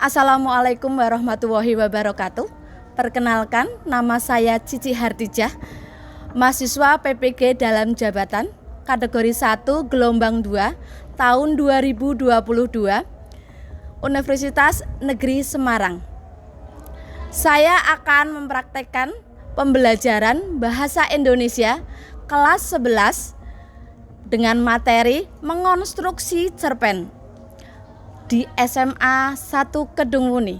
Assalamualaikum warahmatullahi wabarakatuh. Perkenalkan, nama saya Cici Hardijah, mahasiswa PPG dalam jabatan, kategori 1 gelombang 2, tahun 2022, Universitas Negeri Semarang. Saya akan mempraktekkan pembelajaran Bahasa Indonesia kelas 11 dengan materi mengonstruksi cerpen di SMA 1 Kedung Muni.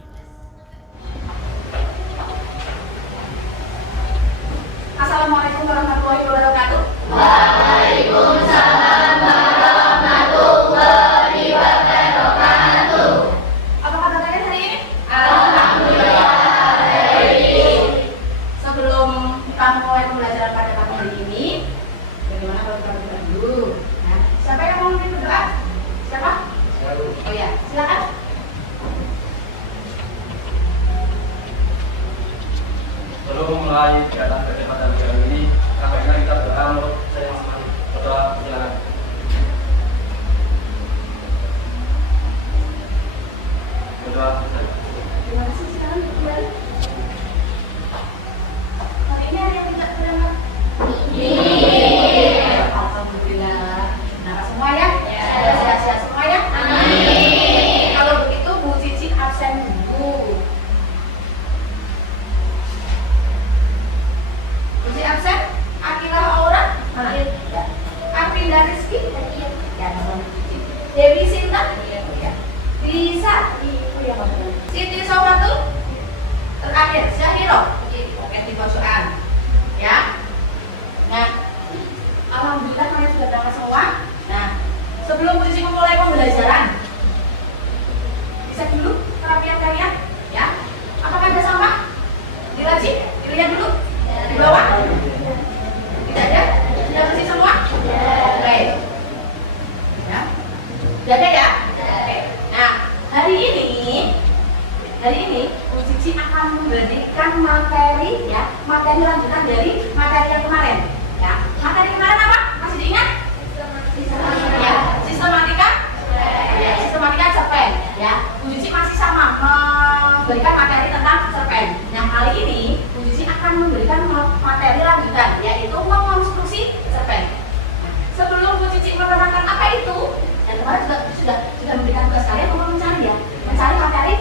Assalamualaikum warahmatullahi wabarakatuh. Waalaikumsalam warahmatullahi wabarakatuh. Apa kabar kalian hari ini? Alhamdulillah baik. Sebelum kita mulai pembelajaran pada pagi hari ini, bagaimana kalau kita berdoa dulu? Nah, siapa yang mau berdoa? Siapa? Oh ya, silakan. Sebelum mulai kegiatan pada hari ini, sampaikan kita berdoa menurut saya masing-masing. Berdoa, silakan. Berdoa. Terima kasih, silakan kembali. Hari ini ada yang minta berdoa? Alhamdulillah. Nah, semua ya? Sehat-sehat semua ya? Amin. Kalau begitu Bu Cici absen dulu. Bu Cici absen? Akilah Aura? Ya. Arvinda Rizky? Ya, nama Bu Cici. Dewi Sinta? Ya. Lisa? Ya, Siti Sofatul? Terakhir, Syahiro? Oke, dipojokan. Ya. Nah, alhamdulillah kalian sudah berangkat semua. Nah, sebelum Bu Cici memulai pembelajaran, cek dulu perapian kalian, ya. Apakah ada sampah? Dirajik, dilihat dulu di bawah. Tidak ada? Sudah bersih semua? Oke. Ya. Sudah ada ya? Oke. Nah, hari ini Bu Cici akan memberikan materi, ya, materi lanjutan dari materi yang kemarin. Ya, materi kemarin apa? Masih diingat? Ya, sistematika. Ya, sistematika cerpen. Ya, Bu Cici masih sama memberikan materi tentang cerpen. Nah, kali ini Bu Cici akan memberikan materi lanjutan, yaitu mengonstruksi cerpen. Nah, sebelum Bu Cici menerangkan apa itu, dan kemarin sudah memberikan tugas kalian untuk mencari materi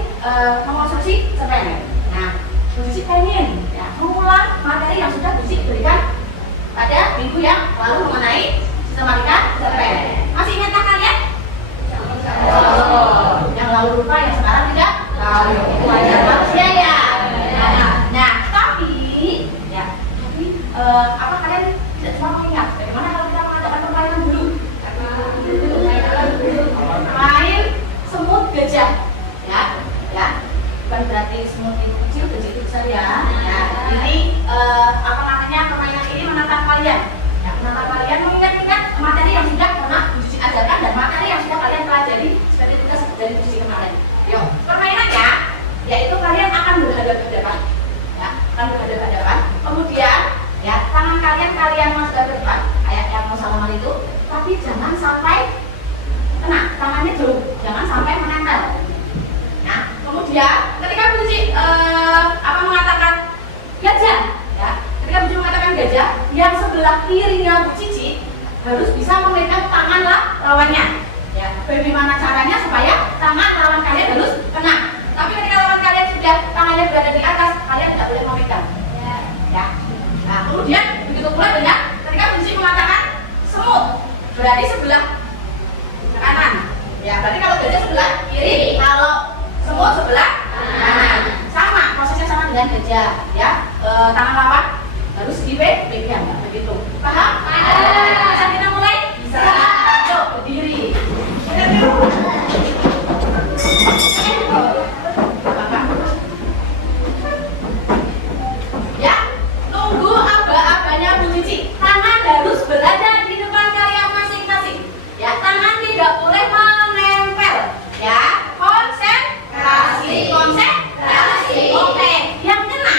mengonstruksi cerpen. Nah, Bu Cici pengen ya mengulang materi yang sudah Bu Cici berikan pada minggu yang lalu mengenai sistematika cerpen. Masih ingatkah kalian? Yang lalu lupa, yang sekarang tidak tahu. Itu wajar manusia ya. Nah, tapi apa kalian tidak semua mengingat bagaimana kalau kita mengadakan permainan dulu? Main semut gajah, ya. Bukan berarti semut itu kecil, gajah itu besar ya. Nah, ini permainan ini menantang kalian. Ya, menantang kalian mengingat-ingat materi yang sudah pernah Bu Cici ajarkan dan materi yang sudah kalian pelajari seperti tugas dari Bu Cici kemarin. Yuk, permainannya yaitu kalian akan berhadapan-hadapan. Ya, akan berhadapan-hadapan. Kemudian, ya, tangan kalian masuk ke depan kayak yang mau salaman itu, tapi jangan sampai kena, tangannya jauh, jangan sampai menempel. Nah, kemudian ketika Bu Cici mengatakan gajah, ya, ketika Bu Cici mengatakan gajah, yang sebelah kirinya Bu Cici harus bisa memegang tangan lawannya. Ya, bagaimana caranya supaya tangan lawan kalian harus kena. Tapi ketika lawan kalian sudah tangannya berada di atas, kalian tidak boleh memegang. Ya. Nah, kemudian begitu pula dengan ketika Bu Cici mengatakan semut, berarti sebelah kanan. Ya, berarti kalau gajah sebelah kiri, kalau semut sebelah kanan. Sama, prosesnya sama dengan gajah, ya. Tangan lawan harus dipegang, begitu. Paham? Bisa kita mulai? Bisa. Yuk, berdiri. Ya, tunggu aba-abanya Bu Cici. Tangan harus berada di depan kalian masing-masing. Ya, tangan tidak boleh menempel. Ya, konsentrasi. Oke, yang kena,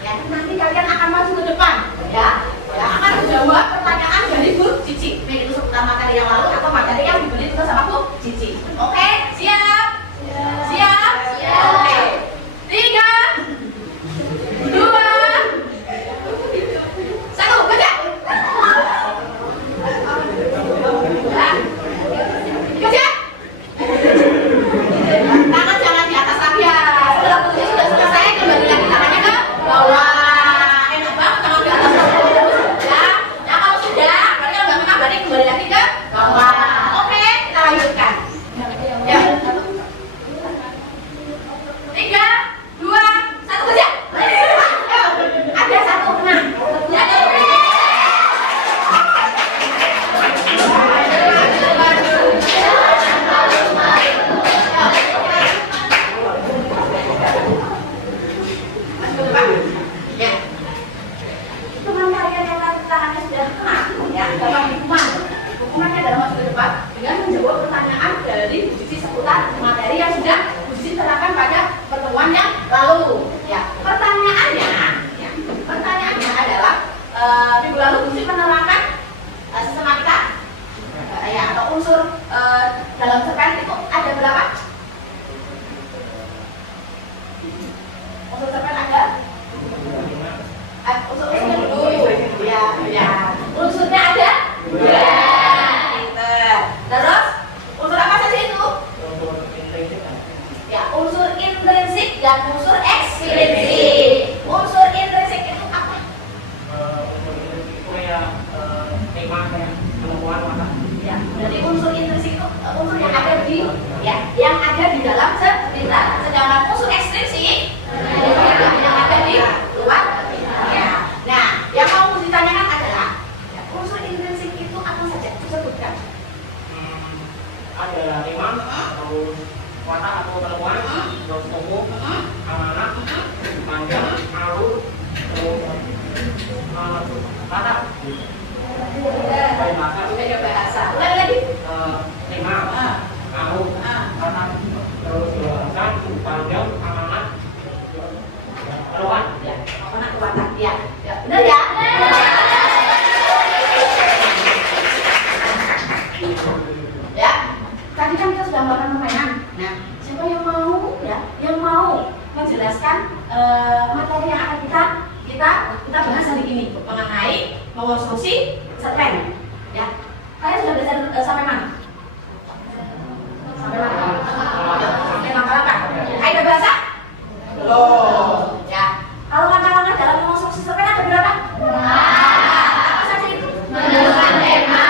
ya nanti kalian akan maju ke depan. Ya, akan menjawab pertanyaan dari Bu Cici. Baik itu seputar materi yang lalu atau materi yang diberi tugas sama Bu Cici. Oke, siap? Siap? dalam maju ke depan dengan menjawab pertanyaan dari Bu Cici seputar materi yang sudah Bu Cici terangkan pada pertemuan yang lalu. Ya, pertanyaannya adalah minggu lalu Bu Cici menerangkan sistematika ya atau unsur dalam cerpen itu ada berapa? Unsur cerpen ada? Unsurnya dulu. Ya. Unsurnya ada? Terus unsur apa saja itu? Ya, unsur intrinsik dan unsur ekstrinsik. Unsur intrinsik itu apa? Unsur intrinsik itu kayak tema kayak penemuan mata. Ya, jadi unsur intrinsik itu unsur yang ada di dalam cerita. Sedangkan unsur ekstrinsik yang ada di luar. Ya. Nah, yang mau ditanyakan adalah ya, unsur intrinsik itu apa saja? Sebutkan. Ada tema atau watak atau penemuan, terus tokoh, amanat, panjang, alur, terus kata, Beda bahasa. Ulang lagi. tema, alur, kata, terus kan, panjang, amanat, penemuan. Ya, amanat watak. Ya, benar ya? Ya, tadi kan kita sudah melakukan permainan. Nah, siapa yang mau menjelaskan materi yang akan kita bahas hari ini mengenai mengonstruksi cerpen. Ya, kalian sudah belajar sampai mana? Sampai mana? Sampai langkah-langkah. Ada bahasa? Belum. Ya, kalau langkah-langkah dalam mengonstruksi cerpen ada berapa? Apa saja itu? Menentukan tema,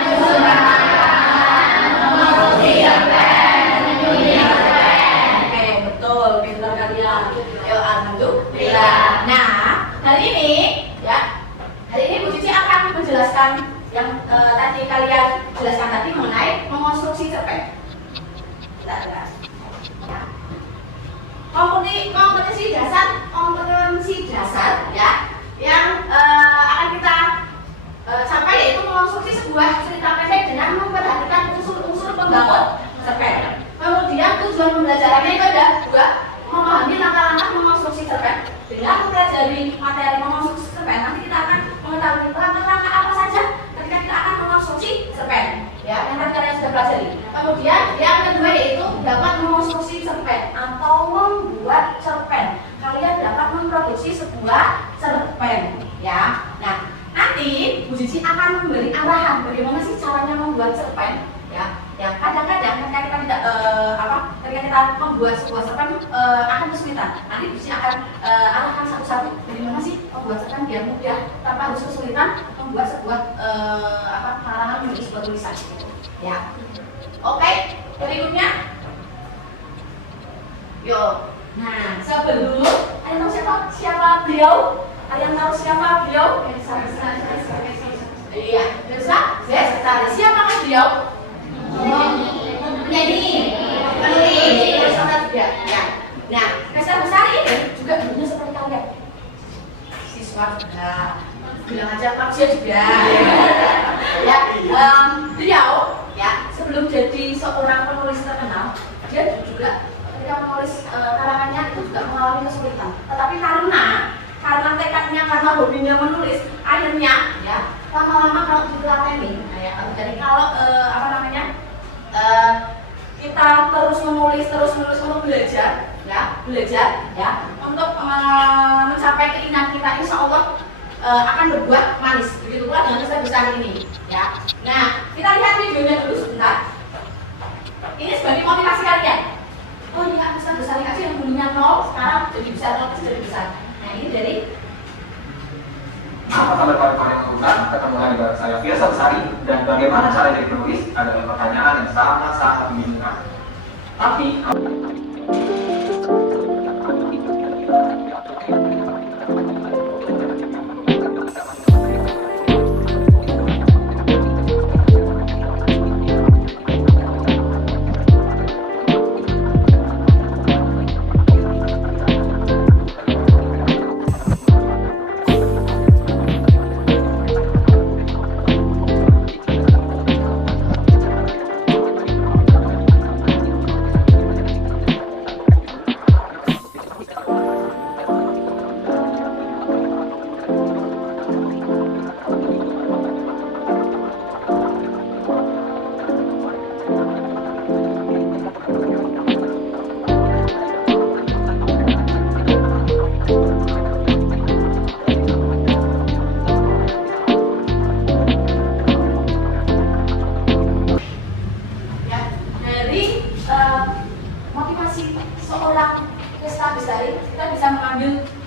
menyusun Oke, betul, pintar kalian. Ayo, alhamdulillah. Nah, hari ini Bu Cici akan menjelaskan yang tadi kalian jelaskan tadi mengenai mengonstruksi cerpen. Ya. Kompetensi dasar ya yang akan kita sampai yaitu mengonstruksi sebuah cerita pendek dengan memperhatikan unsur-unsur pembangun cerpen. Kemudian tujuan pembelajarannya itu ada dua, memahami langkah-langkah mengonstruksi cerpen. Dengan mempelajari materi mengonstruksi cerpen, nanti kita akan mengetahui langkah-langkah apa saja ketika kita akan mengonstruksi cerpen. Ya, yang tadi kalian sudah pelajari. Kemudian yang kedua yaitu dapat mengonstruksi cerpen atau membuat cerpen. Kalian dapat memproduksi sebuah cerpen. Ya, nah nanti Bu Cici akan memberi arahan bagaimana sih caranya membuat cerpen. Ya kadang-kadang ketika kita tidak ketika kita membuat sebuah cerpen akan kesulitan. Nanti Bu Cici akan arahkan satu-satu bagaimana sih membuat cerpen biar mudah tanpa harus kesulitan membuat sebuah karangan menjadi sebuah tulisan. Ya, oke. Berikutnya, yuk. Nah, sebelum kalian tahu siapa beliau? Kalian tahu siapa beliau? Iya, bisa? Yes, siapa kan beliau? Penyanyi, penulis, personal juga. Ya. Nah, Kaisar Besar ini juga dulunya seperti kalian. Siswa juga, bilang aja manusia juga. Ya, beliau ya sebelum jadi seorang penulis terkenal, dia juga ketika menulis karangannya itu juga mengalami kesulitan. Tetapi karena tekadnya, karena hobinya menulis, akhirnya ya lama-lama kalau dilatih, jadi kalau kita terus menulis untuk belajar ya untuk mencapai keinginan kita, insya Allah akan berbuah manis. Begitu pula dengan Kaisar Besar ini ya. Nah, kita lihat videonya dulu sebentar. Ini sebagai motivasi kalian. Oh iya, Kaisar Besar aja yang dulunya 0 sekarang jadi besar, 0 jadi besar. Nah, ini dari apa kabar kawan-kawan yang mengundang? Ketemu lagi dengan saya Firsa Besari, dan bagaimana cara jadi penulis adalah pertanyaan yang sangat-sangat membingungkan. Tapi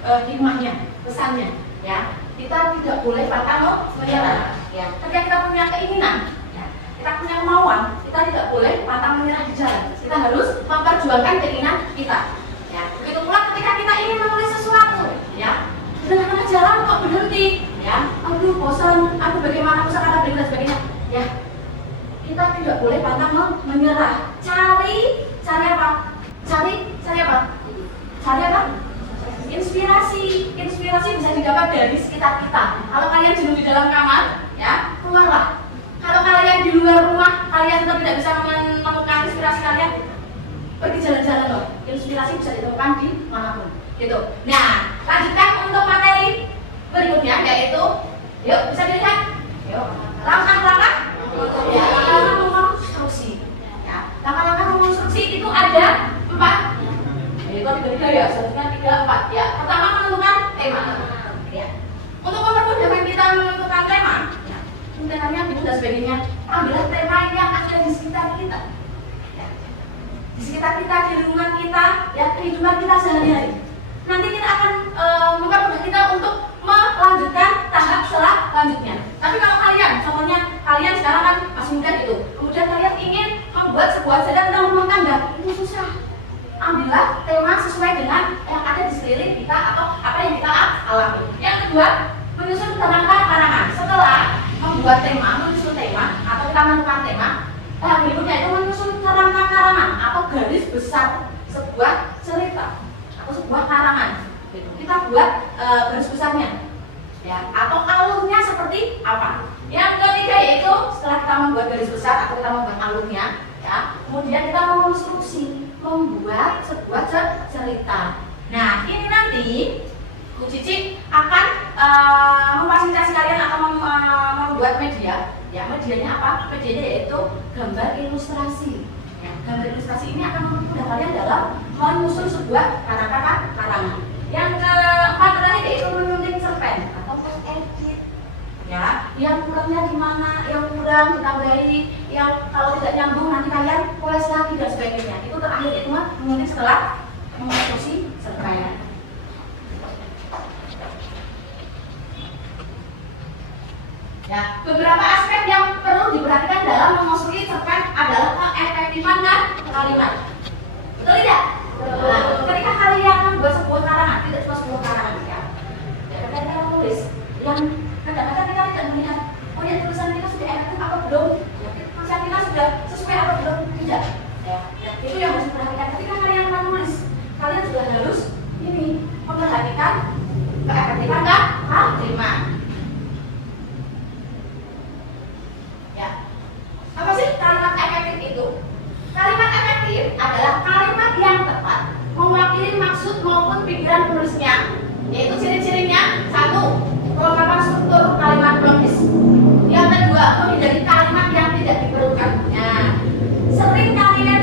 di rumahnya, pesannya, ya. Kita tidak boleh pantang menyerah, ya. Ketika kita punya keinginan, ya, kita punya kemauan, kita tidak boleh pantang menyerah di jalan. Kita harus memperjuangkan keinginan kita, ya. Begitu pula ketika kita ingin menulis sesuatu, ya, di tengah jalan kok berhenti, ya. Aduh bosan, aduh bagaimana pusaka dan sebagainya, ya. Kita tidak boleh pantang menyerah. Cari apa? Cari apa? Inspirasi bisa didapat dari sekitar kita. Kalau kalian jenuh di dalam kamar, ya keluarlah. Kalau kalian di luar rumah, kalian tetap tidak bisa menemukan inspirasi kalian, pergi jalan-jalan loh. Inspirasi bisa ditemukan di manapun. Gitu. Nah, lanjutkan untuk materi berikutnya, yaitu, yuk bisa dilihat. Yuk, langkah-langkah. Ya, langkah-langkah mengonstruksi. Ya, langkah-langkah mengonstruksi itu ada 4. Itu tiga ya, seharusnya 3, 4 ya. Pertama menentukan tema, ya. Untuk mempermudah kita menentukan tema, ya, temanya bingung dan sebagainya. Ambillah tema yang ada di sekitar kita, ya. Di sekitar kita, di lingkungan kita, ya, kehidupan kita sehari-hari. Nanti kita akan mempermudah kita untuk melanjutkan tahap selanjutnya. Tapi kalau kalian, contohnya kalian sekarang kan masih muda gitu, kemudian kalian ingin membuat sebuah cerita tentang rumah tangga, itu susah. Ambillah tema sesuai dengan yang ada di sekeliling kita atau apa yang kita alami. Yang kedua, menyusun kerangka karangan. Setelah membuat tema, menyusun tema atau kita menentukan tema, yang berikutnya itu menyusun kerangka karangan atau garis besar sebuah cerita atau sebuah karangan. Kita buat garis besarnya, ya, atau alurnya seperti apa. Yang ketiga yaitu setelah kita membuat garis besar atau kita membuat alurnya, ya, kemudian kita mengonstruksi, membuat sebuah cerita. Nah, ini nanti Bu Cici akan memfasilitasi kalian akan membuat media. Ya, medianya apa? Medianya yaitu gambar ilustrasi. Ya, gambar ilustrasi ini akan mempermudah kalian dalam menyusun sebuah karangan. Yang keempat terakhir yaitu menyunting cerpen atau edit. Ya, yang kurangnya di mana, yang kurang ditambahi, yang kalau tidak nyambung nanti kalian poles lagi dan sebagainya. Itu terakhir itu mungkin setelah mengonstruksi cerpen. Ya, beberapa aspek yang perlu diperhatikan dalam mengonstruksi cerpen adalah keefektifan kalimat. Betul tidak? Nah, ketika kalian membuat sebuah karangan, tidak cuma sebuah karangan, ya. Ketika kita menulis, yang kadang-kadang kita tidak melihat, oh ya tulisan kita sudah efektif apa belum, ya, tulisan kita sudah sesuai apa belum, tidak, ya. Itu yang harus diperhatikan ketika kalian menulis. Kalian juga harus ini memperhatikan keefektifan kalimat. Ya, apa sih kalimat efektif itu? Kalimat efektif adalah kalimat yang tepat mewakili maksud maupun pikiran penulisnya, yaitu ciri-cirinya: 1. Kelengkapan struktur kalimat logis. Yang kedua, menghindari kalimat yang tidak diperlukan. Nah, sering kalian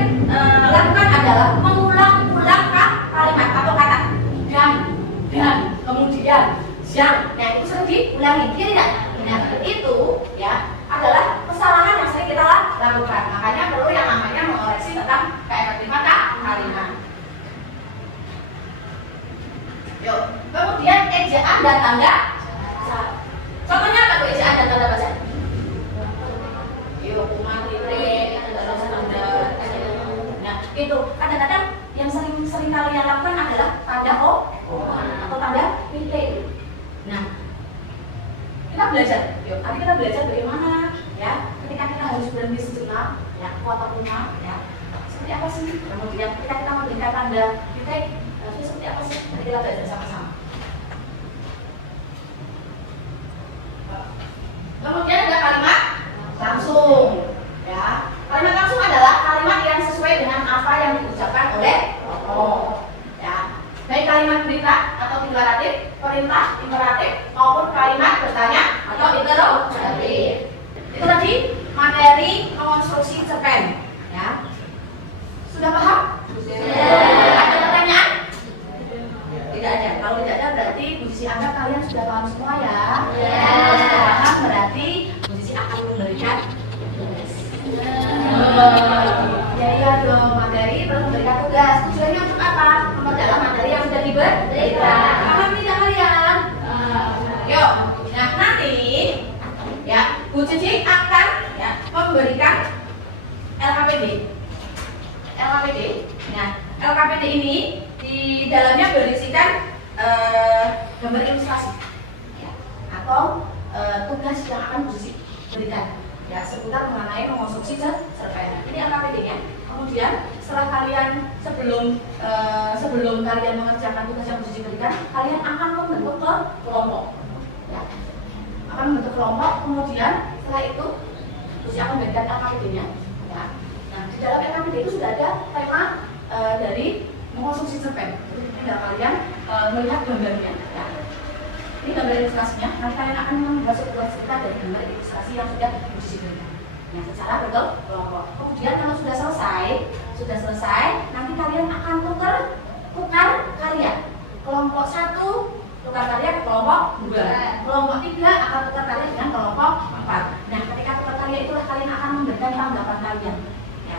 lakukan adalah mengulang-ulang kalimat atau kata dan kemudian yang. Nah, itu sering diulangi, tidak? Nah, itu ya adalah kesalahan yang sering kita lakukan. Makanya perlu yang namanya mengoreksi tentang keefektifan kalimat. Yuk, kemudian ejaan dan tanda. Contohnya apa tuh ejaan dan tanda baca? Yuk, materi, tanda. Nah, itu kadang-kadang yang sering kalian lakukan adalah tanda O atau tanda titik. Nah, kita belajar. Yuk, nanti kita belajar bagaimana ya ketika kita harus berhenti sejenak, ya, foto rumah, ya. Seperti apa sih? Kemudian ketika kita memberikan tanda titik, itu seperti apa sih? Nanti kita belajar sama-sama. Kemudian ada kalimat langsung, ya. Kalimat langsung adalah kalimat yang sesuai dengan apa yang diucapkan oleh tokoh, ya. Baik kalimat berita atau deklaratif, perintah, imperatif, maupun kalimat bertanya atau interrogatif. Itu tadi materi mengonstruksi cerpen, ya. Sudah paham? Ada pertanyaan? Tidak ada. Kalau tidak ada berarti Bu Cici anggap kalian sudah paham semua ya. Kalau sudah paham berarti Bu Cici akan memberikan tugas. Ya dong, materi terus memberikan tugas. Tujuannya untuk apa? Memperdalam materi yang sudah diberikan. Cici akan ya memberikan LKPD. Nah, LKPD ini di dalamnya berisikan gambar ilustrasi ya, atau tugas yang akan Bu Cici berikan ya seputar mengenai mengonsumsi cerpen. Ini LKPD-nya. Kemudian setelah kalian sebelum kalian mengerjakan tugas yang Bu Cici berikan, kalian akan membentuk kelompok. Ya. Akan membentuk kelompok. Kemudian setelah itu Bu Cici akan berikan LKPD-nya. Ya. Nah, di dalam LKPD itu sudah ada tema dari mengonsumsi cerpen. Ini kalian melihat gambarnya. Ya. Ini gambar ilustrasinya. Nanti kalian akan membuat sebuah cerita dari gambar ilustrasi yang sudah Bu Cici berikan. Nah, secara berkelompok. Kemudian kalau sudah selesai, nanti kalian akan tukar karya. Kelompok 1 tukar karya ke kelompok 2. Kelompok 3 akan tukar karya dengan kelompok 4. Nah, ketika tukar karya itulah kalian akan memberikan tanggapan kalian. Ya,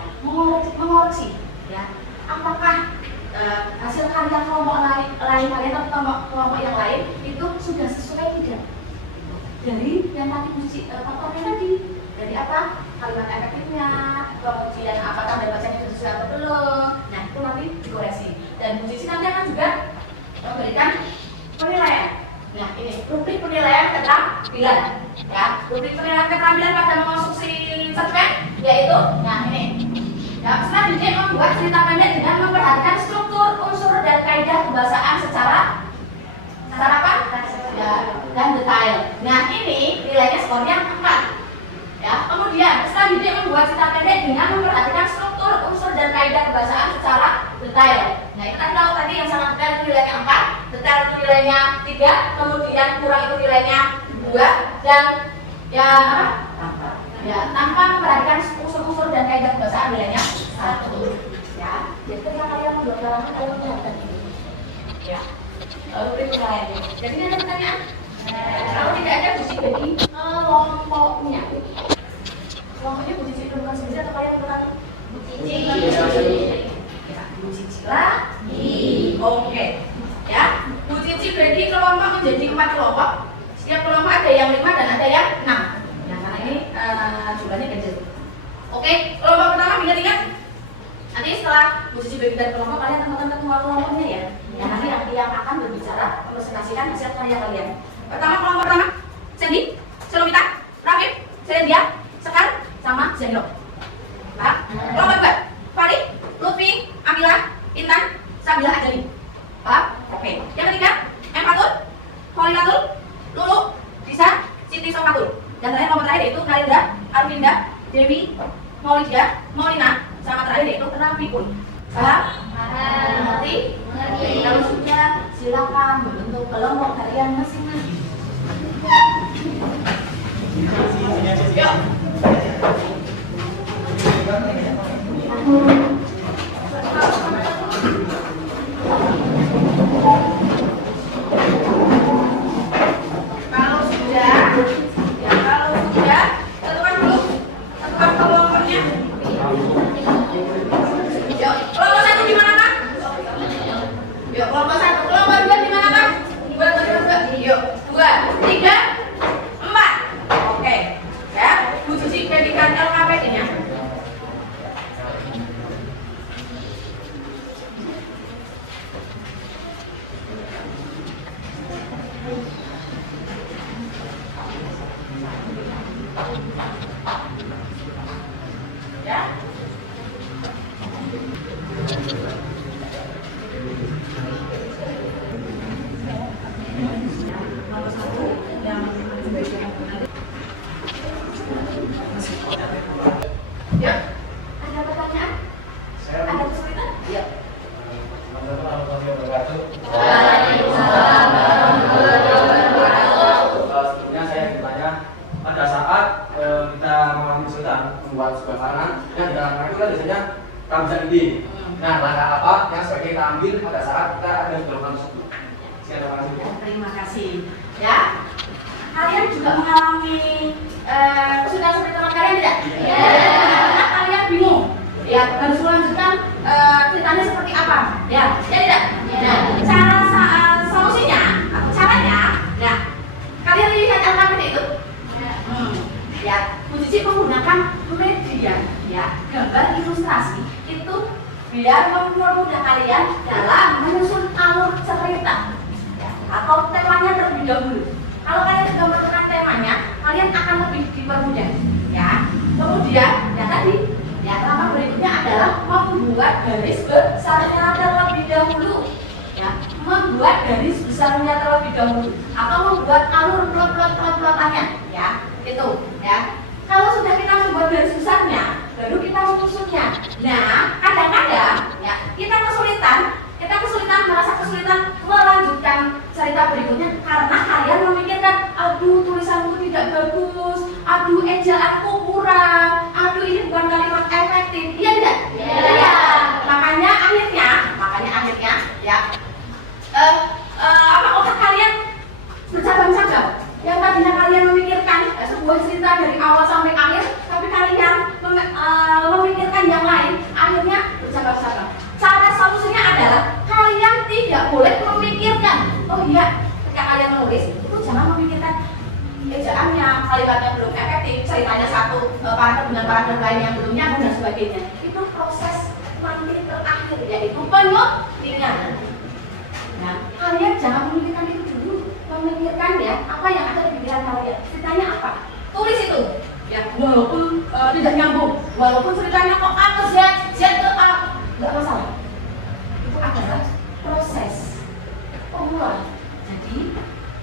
mengoreksi. Ya, apakah hasil karya kelompok lain kalian atau kelompok yang lain itu sudah sesuai tidak dari yang tadi Bu Cici paparkan tadi. Dari apa? Kalimat efektifnya, kemudian apa tanda bacanya sudah sesuai atau belum. Nah, itu nanti dikoreksi. Dan Bu Cici nanti akan juga memberikan penilaian. Nah, ini rubrik penilaian keterampilan. Ya, rubrik penilaian keterampilan pada mengonsumsi cerpen yaitu, nah ini. Ya, selanjutnya membuat cerita pendek dengan memperhatikan struktur, unsur, dan kaidah kebahasaan secara apa? Ya, dan detail. Nah, ini nilainya skornya 4. Ya, kemudian selanjutnya membuat cerita pendek dengan memperhatikan struktur, unsur, dan kaidah kebahasaan secara detail. Nah, itu kan kalau tadi yang sangat detail itu nilainya 4, detail itu nilainya 3, kemudian kurang itu nilainya 2, dan ya apa? Ya, tanpa memperhatikan unsur-unsur dan kaidah kebahasaan nilainya 1. Ya, jadi ketika kalian membuat karangan kalian memperhatikan ini. Ya, lalu penilaian. Jadi ini ada pertanyaan? Kalau tidak ada Bu Cici bagi kelompoknya. Kelompoknya Bu Cici tentukan sendiri atau kalian tentukan? Bu Cici. Ya, Bu Cici lagi. Oke. Ya, Bu Cici bagi kelompok menjadi 4 kelompok. Setiap kelompok ada yang 5 dan ada yang 6. Ya, karena ini jumlahnya kecil. Oke, kelompok pertama ingat-ingat. Nanti setelah Bu Cici bagikan kelompok, kalian temukan ketua kelompoknya ya. Ya, nanti yang akan berbicara mempresentasikan hasil karya kalian. Pertama, kelompok pertama, Sandy, Selomita, Rafif, Selendia, Sekar, sama Zendro. Paham? Kelompok kedua, Fari, Lutfi, Amila, Intan, Sabila, Ajali. Paham? Oke. Yang ketiga, Empatul, Holilatul, Lulu, Disa, Siti Sokatul. Dan terakhir kelompok terakhir yaitu Narendra, Arvinda, Dewi, Maulida, Maulina, sama terakhir yaitu Rafikun. Paham? Mengerti? Kalau sudah, silakan membentuk kelompok kalian masing-masing. Nah, langkah apa yang sebaiknya kita ambil pada saat kita ada di dalam tersebut? Terima kasih. Ya, kalian juga mengalami sudah seperti teman kalian tidak? Iya. Karena kalian bingung. Ya, harus melanjutkan ceritanya seperti apa? Ya, ya tidak? Ya. Cara solusinya atau caranya, ya, kalian lihat LKPD itu. Ya, kemudian ya gambar ilustrasi itu biar mempermudah kalian dalam menyusun alur cerita ya, atau temanya terlebih dahulu. Kalau kalian sudah menentukan temanya, kalian akan lebih dipermudah ya. Kemudian ya tadi ya langkah berikutnya adalah membuat garis besarnya terlebih dahulu ya, membuat garis besarnya terlebih dahulu atau membuat alur plot-plotannya ya, itu ya. Kalau sudah kita membuat garis besarnya, baru kita menyusunnya. Nah, kadang-kadang ya kita kesulitan merasa kesulitan melanjutkan cerita berikutnya karena kalian memikirkan, aduh tulisanku tidak bagus, aduh ejaanku kurang, aduh ini bukan kalimat efektif. Iya tidak? Iya. Makanya akhirnya ya otak kalian bercabang-cabang. Yang tadinya kalian memikirkan sebuah cerita dari awal sampai akhir, tapi kalian memikirkan yang lain, akhirnya bercabang-cabang. Cara solusinya adalah kalian tidak boleh memikirkan. Oh iya, ketika kalian menulis itu jangan memikirkan ejaannya, kalimatnya belum efektif, ceritanya satu paragraf dengan paragraf lain yang belum nyambung dan sebagainya. Itu proses nanti terakhir yaitu penyutingan. Nah, kalian jangan memikirkan itu dulu, memikirkan ya apa yang ada di pikiran kalian. Ceritanya apa? Tulis itu. Ya, walaupun tidak nyambung, walaupun ceritanya kok A ke Z, Z ke A, nggak masalah. Itu adalah proses pemula. Jadi,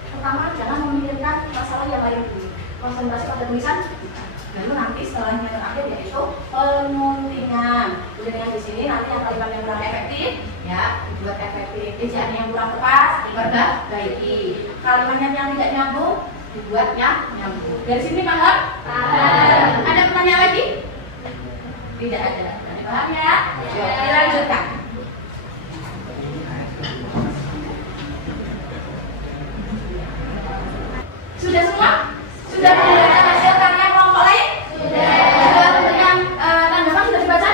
pertama jangan memikirkan masalah yang lain dulu. Konsentrasi pada tulisan. Lalu nanti setelahnya terakhir yaitu penyuntingan. Penyuntingan di sini nanti yang kalimat yang kurang efektif ya dibuat efektif, ejaan yang kurang tepat diperbaiki, kalimatnya yang tidak nyambung dibuatnya nyambung. Dari sini paham? Paham. Ada pertanyaan lagi? Tidak ada. Paham ya? Yuk, dilanjutkan. Sudah semua? Sudah memberikan hasil karya kelompok lain? Sudah memberikan tanggapan sudah dibaca?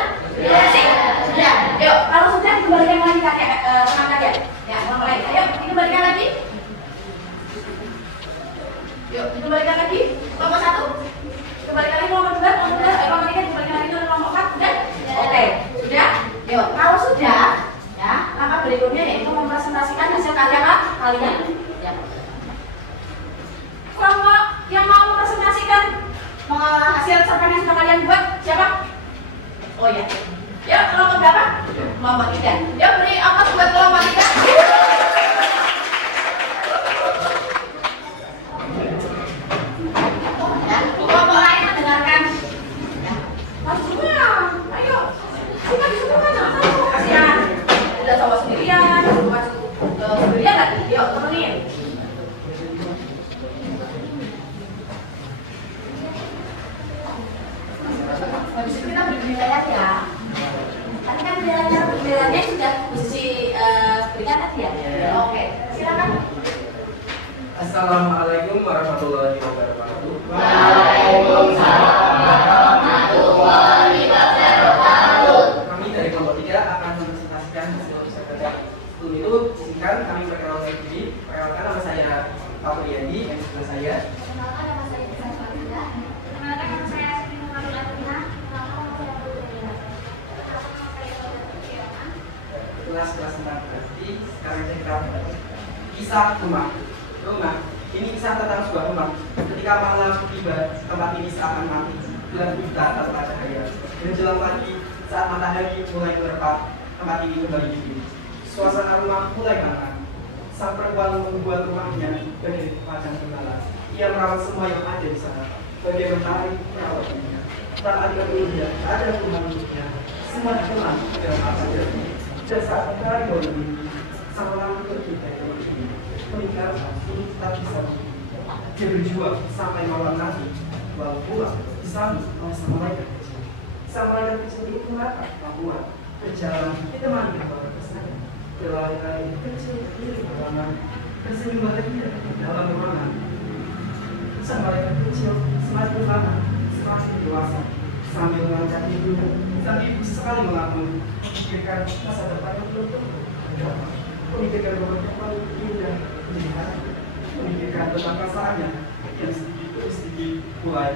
Sudah. Yuk, kalau sudah dikembalikan lagi karya teman kalian. Ya, kelompok lain. Ayo, dikembalikan lagi. Yuk, dikembalikan lagi. Kelompok 1. Dikembalikan lagi kelompok 2, kelompok 3, dikembalikan lagi ke kelompok 4. Sudah? Oke, sudah. Yuk, kalau sudah, ya, langkah berikutnya yaitu mempresentasikan hasil karya kalian. Ya. Kelompok yang mau mempresentasikan hasil cerpen yang sudah kalian buat siapa? Oh ya. Yuk, kelompok berapa? Kelompok 3. Yuk, beri aplaus buat kelompok 3. Ya, kelompok lain mendengarkan. Ya. Maju semua. Ayo. Kita di sebelah mana? Satu. Kasihan. Udah sama sendirian, maju sendirian lagi. Yuk, temenin. Habis itu kita berdiri lagi ya. Tadi kan benderanya sudah posisi berikan tadi ya. Oke, silakan. Assalamualaikum warahmatullahi wabarakatuh. Waalaikumsalam warahmatullahi wabarakatuh. Kami dari kelompok 3 akan mempresentasikan hasil usaha kerja. Sebelum itu, izinkan kami perkenalkan diri. Perkenalkan nama saya Pak Riyadi, yang sebelah saya. Perkenalkan nama saya Bisa Farida. Perkenalkan nama saya Siti Muhammadul Atina. Perkenalkan nama saya Abdul Jamila. Perkenalkan nama saya Saudara Firman. Kelas tentang berarti sekarang kita kisah rumah. Rumah ini kisah tentang sebuah rumah. Ketika malam tiba, tempat ini seakan mati. Gelap gulita tanpa cahaya. Menjelang pagi, saat matahari mulai menerpa, tempat ini kembali dingin. Suasana rumah mulai hangat. Sang perempuan membuat rumahnya dari macam kendala. Ia merawat semua yang ada di sana. Bagai mentari merawatnya. Tak ada kemudian, ada rumah miliknya. Semua tenang dalam apa jadi. Dan saat matahari baru tinggi, sang orang pergi dari rumah ini. Meninggal langsung tak bisa berhenti. Dia berjuang sampai malam nanti. Lalu pulang disambut oleh sang malaikat kecil. Sang malaikat kecil itu mengatakan bahwa berjalan ditemani kepada kesenangan. Berlari-lari kecil kiri ruangan, tersenyum bahagia dalam ruangan. Sang malaikat kecil semakin lama semakin dewasa. Sambil mengangkat ibunya, tapi sekali mengakui memikirkan masa depan yang belum tentu. Memikirkan bahwa yang paling indah menjadi hati. Memikirkan tentang perasaannya yang sedikit demi sedikit mulai.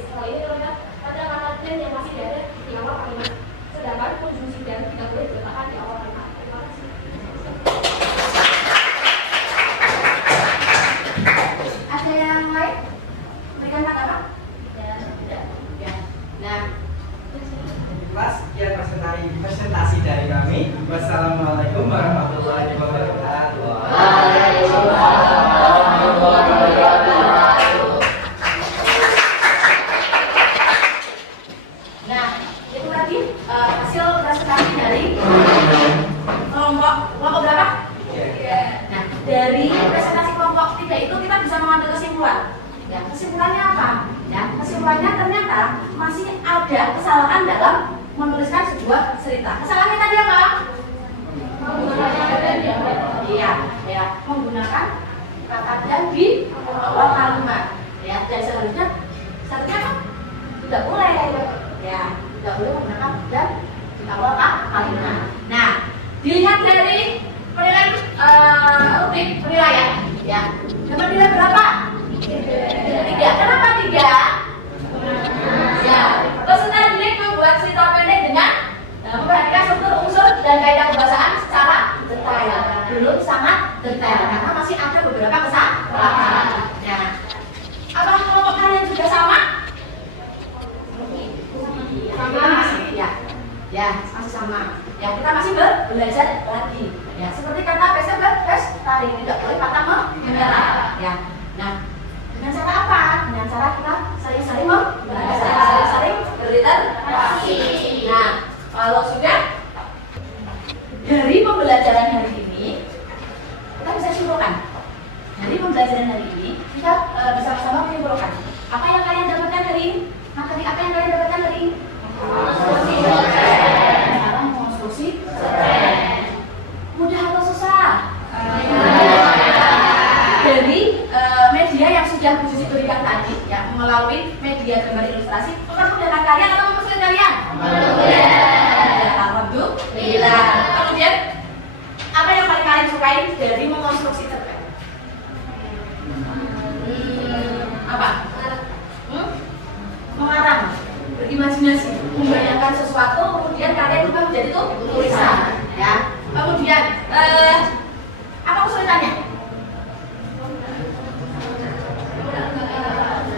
menulis. Hal ini terlihat pada kata dan yang masih ada di awal kalimat. Sedangkan konjungsi dan tidak boleh diletakkan di awal kalimat. Terima kasih. Ada yang lain? Berikan tanggapan? Tidak. Ya. Nah, Mas, sekian presentasi dari kami. Wassalamualaikum warahmatullahi wabarakatuh. nah itu tadi hasil presentasi dari kelompok berapa? Nah, dari presentasi kelompok 3 itu kita bisa mengambil kesimpulan. Ya, kesimpulannya apa? Ya, kesimpulannya ternyata masih ada kesalahan dalam menuliskan sebuah cerita. Kesalahannya tadi apa? Iya, ya, menggunakan kata dan di awal kalimat. Ya, dan seharusnya apa? Tidak boleh. Ya, tidak boleh menggunakan dan di awal kalimat. Nah, dilihat dari penilaian rubrik penilaian, ya, dapat nilai berapa? 3. Kenapa 3? Ya, peserta didik membuat cerita pendek dengan memperhatikan struktur unsur dan kaidah kebahasaan secara detail. Belum sangat detail karena masih ada beberapa kesalahan. Nah, apakah kelompok kalian juga sama? Sama masih ya masih sama. Ya, kita masih belajar lagi. Ya, seperti kata tarik tidak boleh patah menyerah. Ya, nah. Dengan cara apa? Dengan cara kita sering-sering membahas, sering-sering berliterasi. Nah, kalau sudah dari pembelajaran hari ini, kita bisa simpulkan. Dari pembelajaran hari ini, kita bisa bersama menyimpulkan apa yang kalian dapatkan hari ini. Materi apa yang kalian dapatkan hari ini? Konstruksi. Mudah atau susah? Dari media yang sudah Bu Sisi berikan tadi, ya, melalui media gambar ilustrasi, mempermudahkan kalian atau mempersulit kalian? Alhamdulillah. Kemudian, apa yang paling kalian sukai dari mengonstruksi cerpen? Apa? Mengarang, berimajinasi, membayangkan sesuatu, kemudian kalian juga menjadi tulisan. Ya. Kemudian, apa kesulitannya?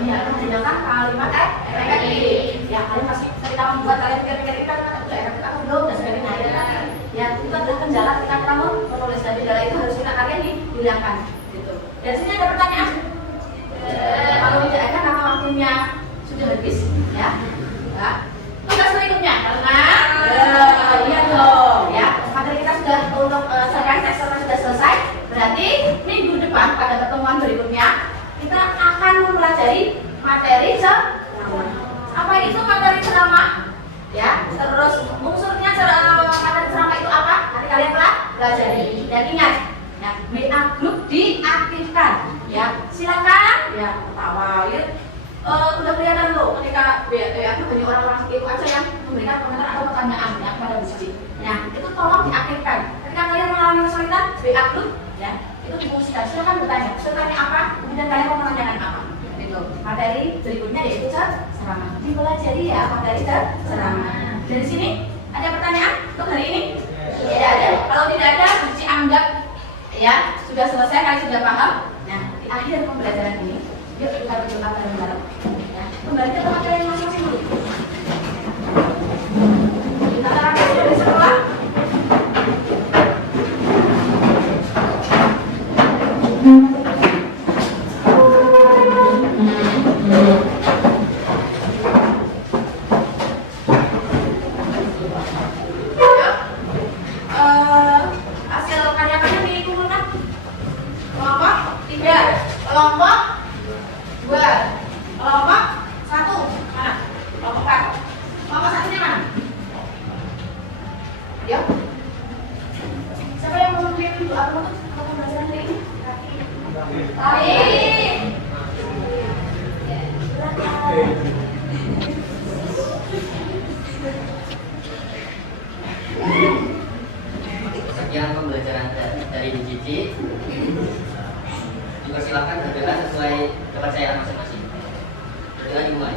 Ya, menggunakan kalimat efektif. Ya, kalian pasti ketika membuat kalian pikir-pikir kalimat itu efektif atau belum dan sebagainya. Ya, itu adalah kendala ketika kita menulis, dan kendala itu harus kita kalian dihilangkan. Gitu. Dan sini ada pertanyaan. Kalau tidak ada karena waktunya sudah habis, ya. Nah, tugas berikutnya karena iya dong, ya. Materi kita sudah untuk tes sudah selesai. Berarti minggu depan pada pertemuan berikutnya kita akan mempelajari materi ceramah. Apa itu materi ceramah? Ya, terus unsurnya materi ceramah itu apa? Nanti kalian pelajari. Dan ingat, ya, WA group diaktifkan. Ya, silakan. Ya, ketawa. Ya. Udah kelihatan loh ketika WA group banyak orang-orang itu aja yang memberikan komentar atau pertanyaan ya kepada Bu Cici. Nah, itu tolong diaktifkan. Ketika kalian mengalami kesulitan, WA group, ya, itu difungsikan. Silakan bertanya. Bertanya apa? Kemudian kalian mau menanyakan apa? Gitu. Materi berikutnya yaitu ceramah. Dipelajari ya materi ceramah. Dari sini ada pertanyaan untuk hari ini? Tidak ada. Kalau tidak ada, Bu Cici anggap ya sudah selesai, kalian sudah paham. Nah, di akhir pembelajaran ini, yuk kita berdoa bareng-bareng. Ya, kembali ke tempat kalian masing-masing dulu. Kita terangkan dari semua. Hasil karya-karya dikumpulkan. Kelompok 3, kelompok 2, kelompok 1 mana? Kelompok 4. Kelompok 1-nya mana? Yuk. Siapa yang mau memimpin doa penutup untuk pembelajaran hari ini? Tadi. Sekian pembelajaran dari Bu Cici. Dipersilakan adalah sesuai kepercayaan masing-masing. Berdoa dimulai.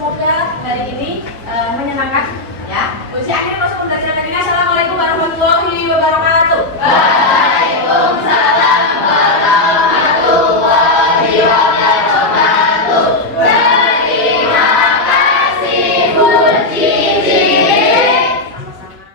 semoga hari ini menyenangkan